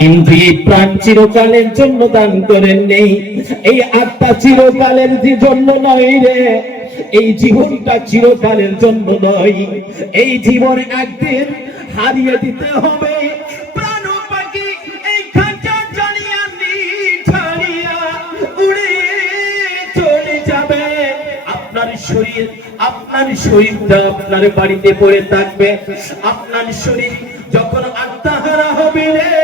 কিন্তু এই প্রাণ চিরকালের জন্য দান করেন নেই। এই আত্মা চিরকালের জন্য নয় রে, এই জীবনটা চিরকালের জন্য নয়। এই জীবন একদিন হারিয়ে দিতে হবে। আপনার শরীরটা আপনার বাড়িতে পড়ে থাকবে। আপনার শরীর যখন আত্মাহারা হবে রে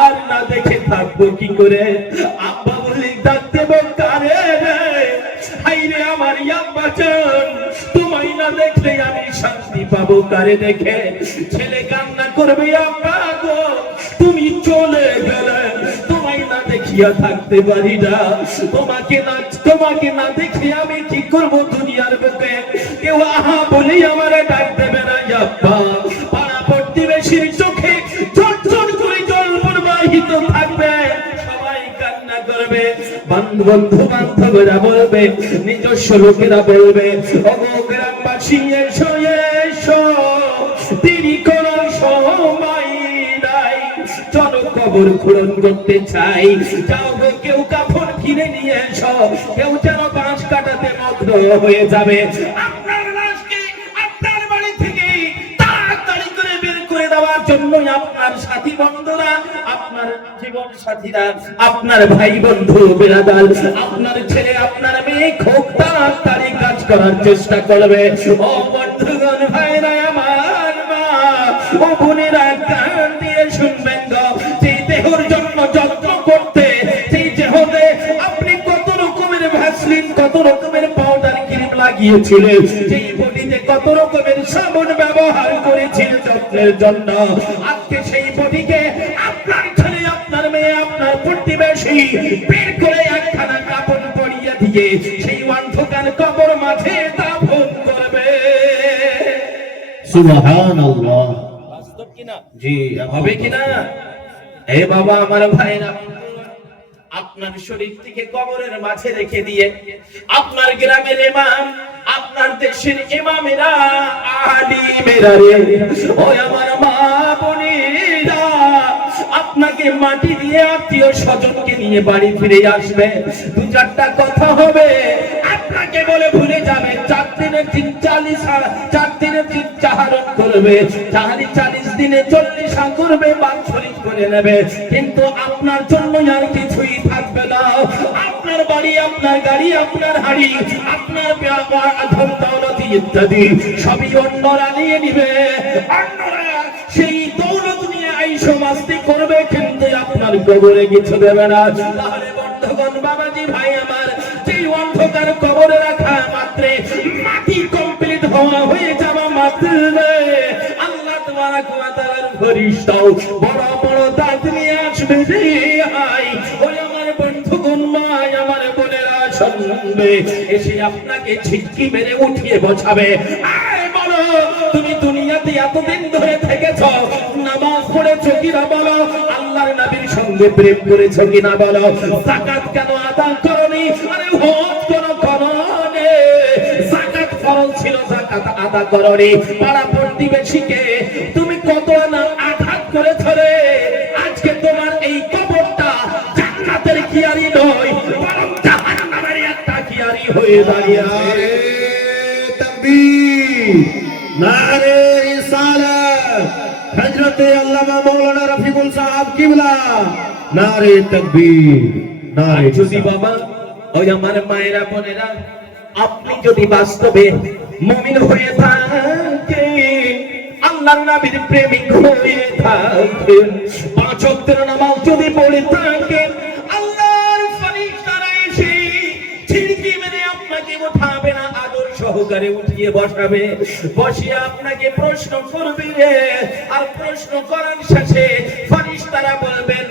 আর না দেখে থাকব কি করে? আব্বা বলে ডাকতে কারে হাইরে আমার আব্বা চান তোমায় না দেখলে আমি শান্তি পাবো কারে দেখে? ছেলে কান্না করবে আব্বা গো। তুমি চলে গেলে, তোমায় না দেখিয়া থাকতে পারি না। তোমাকে না তোমাকে না দেখে আমি কি করব দুনিয়ার বুকে? কেউ আহা বলেই আমার ডাক দেবে না আব্বা। বান্ধ- বন্ধু বান্ধবরা বলবে, নিজস্ব লোকেরা বলবে অগো করতে চাই। যাও গো, কেউ কাপড় কিনে নিয়ে এসো। কেউ যেন বাঁশ কাটাতে মগ্ন হয়ে যাবে। আপনার বাড়ি থেকে তাড়াতাড়ি করে বের করে দেওয়ার জন্য আপনার সাথী বন্ধুরা আপনার ভাই বন্ধু বেড়াদার আপনার ছেলে, আপনার মেয়ে খুব তাড়াতাড়ি কাজ করার চেষ্টা করবে। ও ভাইরা, আমার মা বোনেরা কান দিয়ে শুনবেন গো। সেই দেহর জন্য যত্ন করতে সেই দেহতে আপনি কত রকমের ভ্যাসলিন, কত রকমের পাউডার ক্রিম লাগিয়েছিলেন সেই বডিতে কত রকমের সাবান ব্যবহার করেছিলেন যত্নের জন্য। বের করে একখানা কাপড় পরিয়ে দিয়ে সেই অন্ধকার কবর মাঝে দাফন করবে। সুবহানাল্লাহ। বাস্তব কিনা? জি হবে কিনা? এ বাবা আমার ভাইরা আপনার শরীর থেকে কবরের মাঝে রেখে দিয়ে আপনার গ্রামের ইমাম আপনার দেশের ইমামেরা আলিমেরা রে। ওই আমার আপনাকে মাটি দিয়ে আত্মীয় স্বজনকে নিয়ে বাড়ি ফিরে আসবে। দু চারটা কথা হবে। আপনাকে বলে ভুলে যাবে, চার দিনে তিন চালিশ চার দিনে তিন চাহারণ করবে। চাহারি চালিশ দিনে চল্লিশ করবে বাৎসরিক করে নেবে। কিন্তু আপনার জন্য আর কিছুই থাকবে না। আপনার বাড়ি, আপনার গাড়ি, আপনার হাড়ি, আপনার আধন, দৌলতি ইত্যাদি সবই অন্যরা নিয়ে নিবে। অন্যরা কবরে কিছু দেবে না। বাবাজি ভাই আমার অন্ধকার কবরে রাখা মাত্রে মাটি কমপ্লিট হওয়া হয়ে যাওয়া এসে আপনাকে ছিটকি মেরে উঠিয়ে তুমি দুনিয়াতে এতদিন ধরে থেকেছ, নামাজ পড়েছো কিনা বলো? সঙ্গে প্রেম করেছ কিনা বলো? জাকাত কেন আদা করনি? আরে হজ কেন করনি জাকাত ফরজ ছিল, জাকাত আদা করনি। পাড়া প্রতিবেশীকে, তুমি কত না আঘাত করেছ রে? আজকে তোমার এই কবরটা জান্নাতের কিয়ারি নয়, বরং জাহান্নামের একটা কিয়ারি হয়ে দাঁড়িয়েছে নারে নারে তাকবীর নারে যদি বাবা ওই আমার মায়েরা বোনেরা আপনি যদি বাস্তবে মমিন হয়ে থাকেন আল্লাহ নবীর প্রেমিক হয়ে থাকেন পাঁচ ওয়াক্তের নামাজ যদি পড়ে থাকেন আল্লাহর ফরিস্তারা এসে ছিড়কি মেরে আপনাকে উঠাবে না আদর সহকারে উঠিয়ে বসাবে। বসিয়ে আপনাকে প্রশ্ন করবে আর প্রশ্ন করার শেষে ফেরেশতারা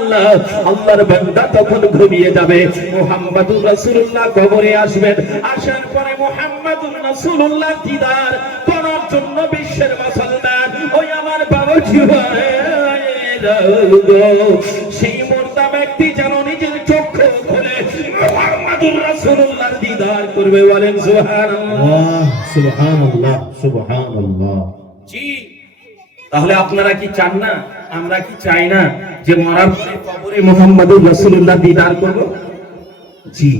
আল্লাহ, আল্লাহর বান্দা তখন ঘুমিয়ে যাবে। মুহাম্মাদুর রাসূলুল্লাহ কবরে আসবেন। আসার পরে মুহাম্মাদুর রাসূলুল্লাহ দিদার, করার জন্য বিশ্বের মুসলমান। ওই আমার বাবা সেই মোর্দা ব্যক্তি যেন নিজের চক্ষু খুলে মুহাম্মাদুর রাসূলুল্লাহর দিদার করবে বলেন, সুবহানাল্লাহ। সুবহানাল্লাহ সুবহানাল্লাহ। তাহলে আপনারা কি চান না? আমরা কি চাই না যে মরার পরে কবরে মোহাম্মদুর রাসূলুল্লাহ দিদার করব? জি,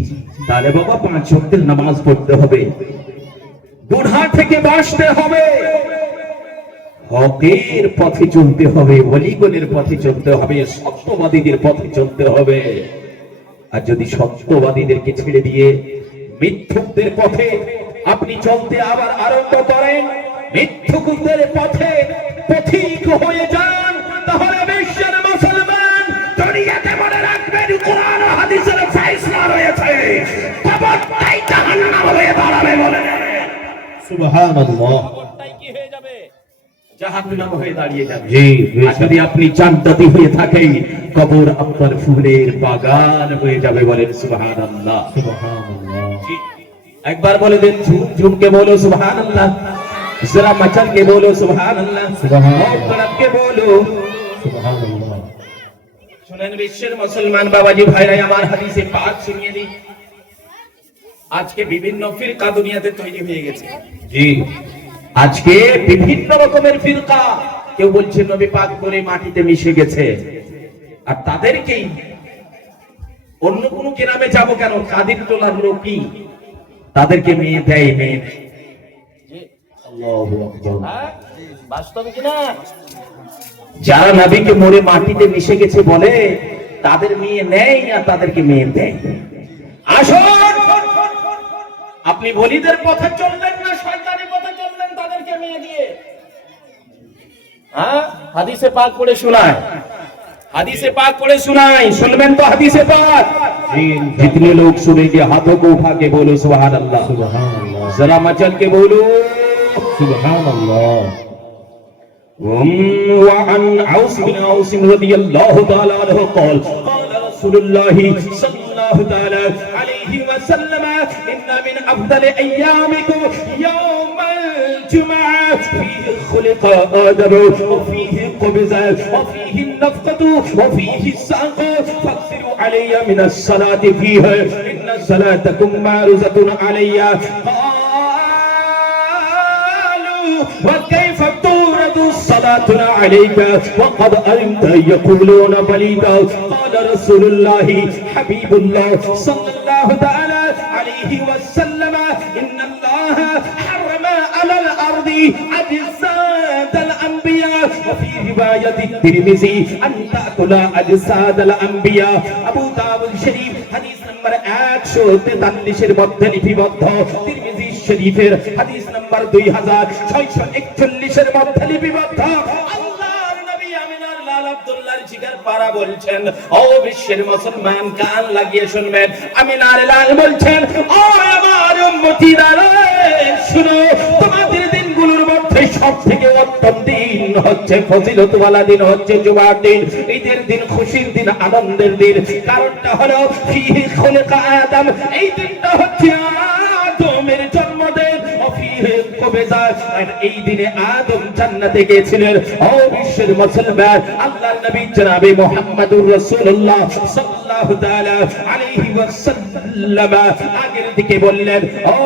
তাহলে বাবা পাঁচ ওয়াক্তের নামাজ পড়তে হবে। বুড়া থেকে বাঁচতে হবে। হকের পথে চলতে হবে অলিগলের পথে চলতে হবে, সত্যবাদীদের পথে চলতে হবে। আর যদি সত্যবাদীদেরকে ছেড়ে দিয়ে মিথ্যুকদের পথে আপনি চলতে আবার আরম্ভ করেন মিথ্যুকদের পথে পথিক হয়ে যান তাহলে বিশ্বের মুসলমান দুনিয়াতে মনে রাখবেন কোরআন হাদিসের ফয়সালা রয়েছে। কবরটাই জাহান্নাম হয়ে দাঁড়াবে বলে। সুবহানাল্লাহ। কবরটাই কি হয়ে যাবে? জাহান্নাম হয়ে দাঁড়িয়ে যাবে। জি। যদি আপনি জান্নাতি হয়ে থাকেন কবর আপনার ফুলের বাগান হয়ে যাবে বলেন সুবহানাল্লাহ। সুবহানাল্লাহ। একবার বলে দেন ঝুম ঝুমকে বলো সুবহানাল্লাহ। জরা মচল के बोलो सुभान अल्लाह সুবহান और तड़प के बोलो সুবহানাল্লাহ শুনেন বিশ্বের মুসলমান বাবাজি ভাইরা আমার হাদিসে পাক শুনিয়ে দিই আজকে বিভিন্ন ফিরকা দুনিয়াতে তৈরি হয়ে গেছে জি আজকে বিভিন্ন রকমের ফিরকা কেউ বলছে নবী পাক করে মাটিতে মিশে গেছে আর তাদেরকেই অন্য কোন কেনামে যাব কেন কাদির টোলার লোকই তাদেরকে মেয়ে দেয় মেয়ে যারা নবীকে মরে মাটিতে মিশে গেছে বলে তাদের মেয়ে নেয় না তাদেরকে মেয়ে দেয় আসুন আপনি বলিদের পথে চললেন না শয়তানি পথে চললেন তাদেরকে মেয়ে দিয়ে হ্যাঁ হাদিসে পাক পড়ে শোনায় হাদিসে पाक पढ़े सुनाए सुनबेन तो हदीसे पाक जी जितने लोग सुनेंगे हाथों को उठा के बोलो सुभान अल्लाह सुबहानअल्लाह जरा मचल के बोलो سبحان الله. وعن عوس بن عوس رضي الله تعالى عنه قال قال رسول الله صلى الله تعالى عليه وسلم إن من أفضل أيامكم يوم الجمعة. فيه خلق آدم وفيه قبزة وفيه النفقة وفيه الساق. فاقدروا علي من الصلاة فيها. إن صلاتكم معرزة علي. قال تورد الصلاة عليك وقد علمت يقولون بليدا قال رسول الله حبيب الله صلى الله تعالى عليه وسلم إن الله حرم على الأرض أجساد الأنبياء وفي رواية الترمذي أن تأكل أجساد الأنبياء أبو داود الشريف حديث নম্বর একশো তেতাল্লিশের মধ্যে লিপিবদ্ধ তিরমিজি শরীফের হাদিস নম্বর দুই হাজার ছয়শো একচল্লিশের মধ্যে লিপিবদ্ধ জিগার পারা বলছেন, ও বিশ্বের মুসলমান, কান লাগিয়ে শুনবেন। আমিনার লাল বলছেন, ও আমার উম্মতিরা রে শুনো, তোমাদের দিনগুলোর মধ্যে সব থেকে উত্তম দিন হচ্ছে ফজিলতওয়ালা দিন, হচ্ছে জুমার দিন, ঈদের দিন, খুশির দিন, আনন্দের দিন। কারণটা হলো, ফিহি খুলিকা আদম, এই দিনটা হচ্ছে আদমের জন্মদিন। এই দিনে আদম জান্নাতে গিয়েছিলেন। ও বিশ্বের মুসলমান আল্লাহর নবী জনাবে মুহাম্মদুর রাসূলুল্লাহ সাল্লাল্লাহু তাআলা আলাইহি ওয়াসাল্লাম আগের দিকে বললেন, ও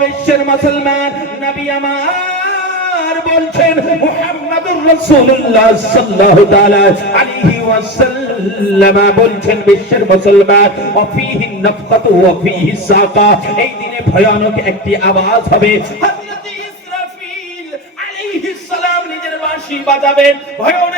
বিশ্বের মুসলমান, নবী আমার বলছেন, মুহাম্মাদুর রাসূলুল্লাহ সাল্লাল্লাহু তাআলা আলাইহি ওয়াসাল্লাম বলছেন, বিশ্বের মুসলমান ওয়াফিহি নাফকাতু ওয়াফিহি সাকা। এই দিনে ভয়ানক একটি আওয়াজ হবে, হযরত ইসরাফিল আলাইহিস সালাম নিজের বাঁশি বাজাবেন। ভয়ানক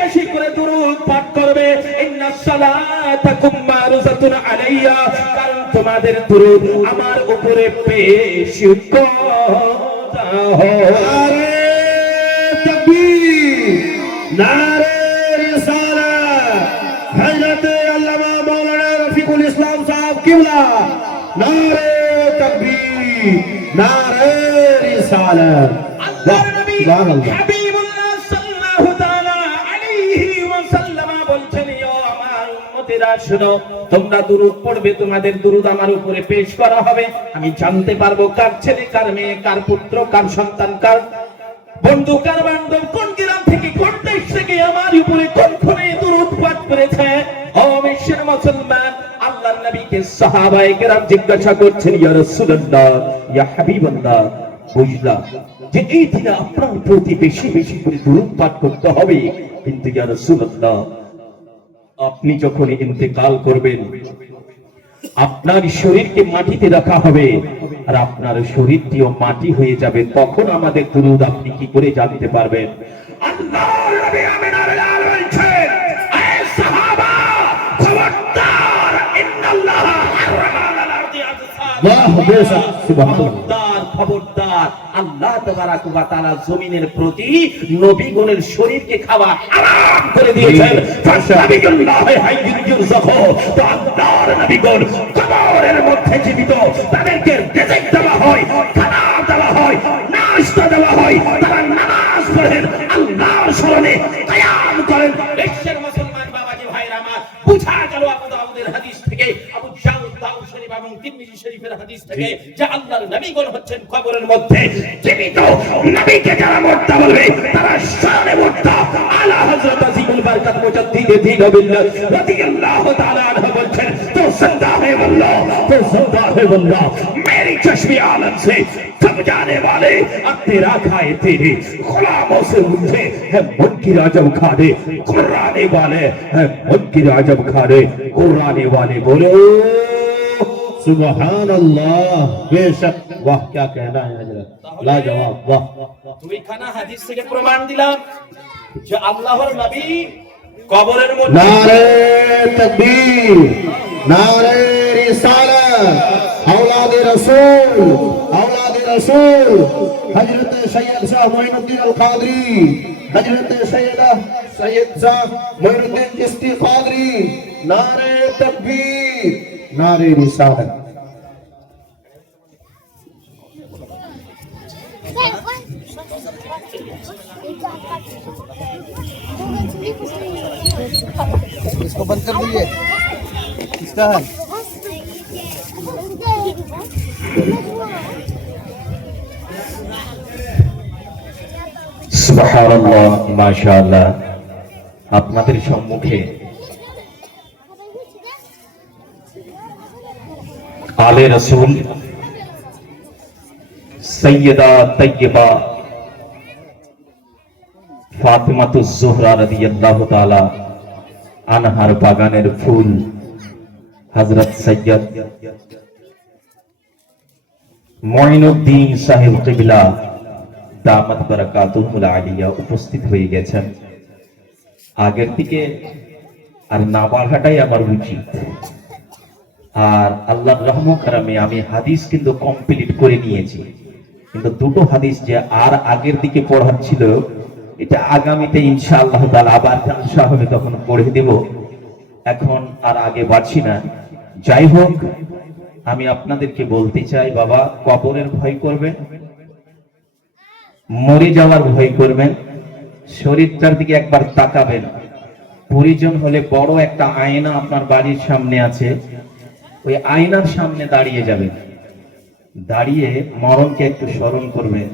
বেশি করে দুরুদ পাঠ করবে। ইন্নাস সালাতাকুম মারুজাতুন আলাইয়া। কারণ তোমাদের দুরুদ আমার উপরে পেশ করা আরে তাকবীর নারে রিসালাত। হযরত আল্লামা মাওলানা রফিকুল ইসলাম সাহেব কিবলা। নারে তাকবীর নারে রিসালাত। আল্লাহর নবী হাবিব উম্মতেরা শুনো, তোমরা দুরূদ পড়বে, তোমাদের দুরূদ আমার উপরে পেশ করা হবে। আমি জানতে পারব কার ছেলে, কার মেয়ে, কার পুত্র, কার সন্তান, কার বন্ধু, কার বান্ধব, কোন গ্রাম থেকে কোন দেশ থেকে আমার উপরে কোন ক্ষণে দুরূদ পাঠ করেছে। ও মুসলমান, আল্লাহর নবীকে সাহাবায়ে কেরাম জিজ্ঞাসা করছেন, ইয়া রাসূলুল্লাহ, ইয়া হাবিবাল্লাহ বুঝলাম যে এই দিনে আপনার প্রতি বেশি বেশি করে দুরূদ পাঠ করতে হবে। কিন্তু ইয়া রাসূলুল্লাহ আপনি যখন ইন্তেকাল করবেন আপনার শরীরকে মাটিতে রাখা হবে আর আপনার শরীরটিও মাটি হয়ে যাবে। তখন আমাদের দুরূদ আপনি কি করে জানতে পারবেন? আল্লাহর খবরদার। আল্লাহ তাবারাকুবা তাআলা জমিনের প্রতি নবীগণের শরীরকে খাওয়া হারাম করে দিয়েছেন। আচ্ছা। তারা নামাজ পড়েন আল্লাহর স্মরণে কিয়ামত শরীফের হাদিস থেকে যে আল্লাহর নবীগণ হচ্ছেন কবরের মধ্যে জীবিত নবীকে যারা মর্দা বলবে তারা শানে মর্দা আলা হযরত আজিমুল বরকত মুজাদ্দিদ দ্বীন বিল্লাহ রাদিয়াল্লাহু তাআলা আনহু বলছেন তো জিন্দা है वल्लाह तो जिंदा है वल्लाह मेरी चश्मे आलम से थक जाने वाले अब तेरा खाए तेरे गुलामों से मुझे है मन की राजब खा दे कुर्राने वाले है मन की राजब खा दे कुर्राने वाले बोलो सुबहान अल्लाह बेशक वाह क्या कहना है हजरत लाजवाब वाह দুইখানা হাদিস থেকে প্রমাণ দিলাম যে আল্লাহর নবী কবরের মধ্যে नारे तकबीर नारे रिसालत औलाद रसूल औलाद रसूल हजरत सैयद शाह मोइनुद्दीन अल कादरी हजरत सैयदा सैयद शाह मोइनुद्दीन चिश्ती कादरी नारे तकबीर नारे रिसालत इसको बंद कर दीजिए किसका है সুবহানাল্লাহ মাশাআল্লাহ আপনাদের সম্মুখে আলে রসুল সৈয়দা তৈয়বা ফাতেমাতুজ জোহরা রাদিয়াল্লাহু তাআলা আনহার বাগানের ফুল, হযরত সৈয়দ মঈনুদ্দিন সাহেব কিবলা দামাত বারাকাতুহুল আলিয়া উপস্থিত হয়ে গেছেন। আগের থেকে আর না বাড়াটাই আমার উচিত। আর আল্লাহর রহমত কারামে আমি হাদিস কিন্তু কমপ্লিট করে নিয়েছি। কিন্তু দুটো হাদিস যে আর আগের দিকে পড়ার ছিল এটা আগামীতে ইনশাআল্লাহ তাআলা আবার জালসা হবে তখন পড়ে দেব। এখন আর আগে বাড়ছি না। যাই হোক, আমি আপনাদেরকে বলতে চাই, বাবা, কবরের ভয় করবেন? মরে যাওয়ার ভয় করবেন? শরীরটার দিকে একবার তাকাবেন। পরিজন হলে বড় একটা আয়না আপনার বাড়ির সামনে আছে। ওই আয়নার সামনে দাঁড়িয়ে যাবে। দাঁড়িয়ে মরণকে একটু স্মরণ করবে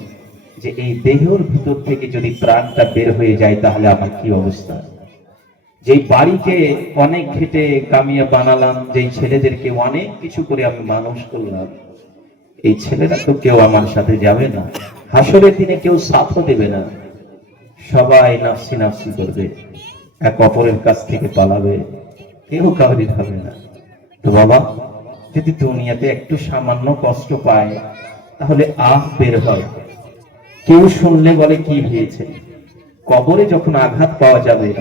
যে এই দেহের ভিতর থেকে যদি প্রাণটা বের হয়ে যায়, তাহলে আমার কি অবস্থা? যেই বাড়িকে অনেক খেটে কামিয়ে বানালাম, যেই ছেলেদেরকে অনেক কিছু করে আমি মানুষ করলাম, এই ছেলেরা তো কেউ আমার সাথে যাবে না। হাসরের দিনে কেউ সাথও দেবে না। সবাই নাফসি নাফসি করবে। এক অপরের কাছ থেকে পালাবে। কেউ কাউরি হবে না। তো বাবা, যদি দুনিয়াতে একটু সামান্য কষ্ট পায়, তাহলে আহ বের হয়। কেউ শুনলে বলে, কি হয়েছে? কবরে যখন আঘাত পাওয়া যাবে,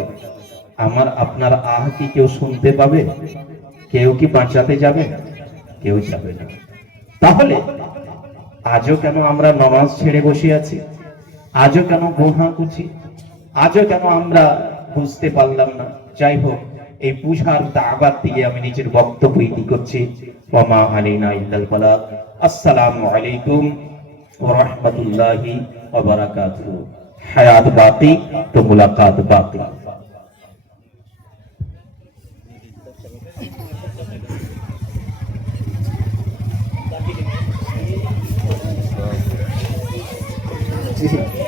আমার আপনার আহ কি কেউ শুনতে পাবে? কেউ কি বাঁচাতে যাবে? কেউ যাবে না। তাহলে, আজও কেন আমরা নমাজ ছেড়ে বসে আছি? আজও কেন গোহা করছি আজও কেন আমরা বুঝতে পারলাম না? যাই হোক এই বুঝার দাবাত দিয়ে আমি নিজের বক্তব্য ইতি করছি। আসসালামু আলাইকুম হায়াত বাকি তো মুলাকাত বাকি हेलो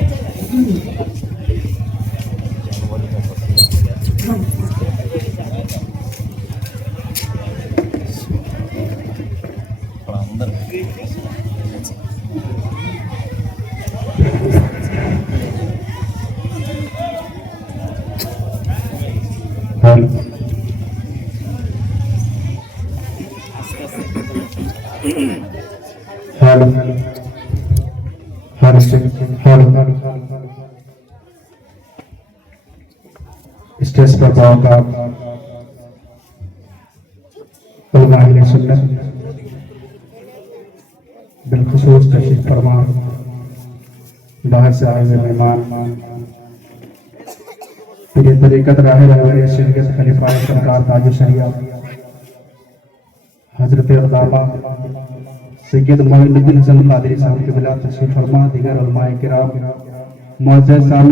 اسٹیج پر بہت آپ سنت بالخصوص تشریف فرما باہر سے آئے ہوئے مہمان یہ طریقت راہ رہبر شریعت خلیفہ سرکار تاج شریعہ حضرت علامہ सैयदुद्दीन साहब के बिला तशरीफ़ फरमा दीगर कराम मौजूद साहब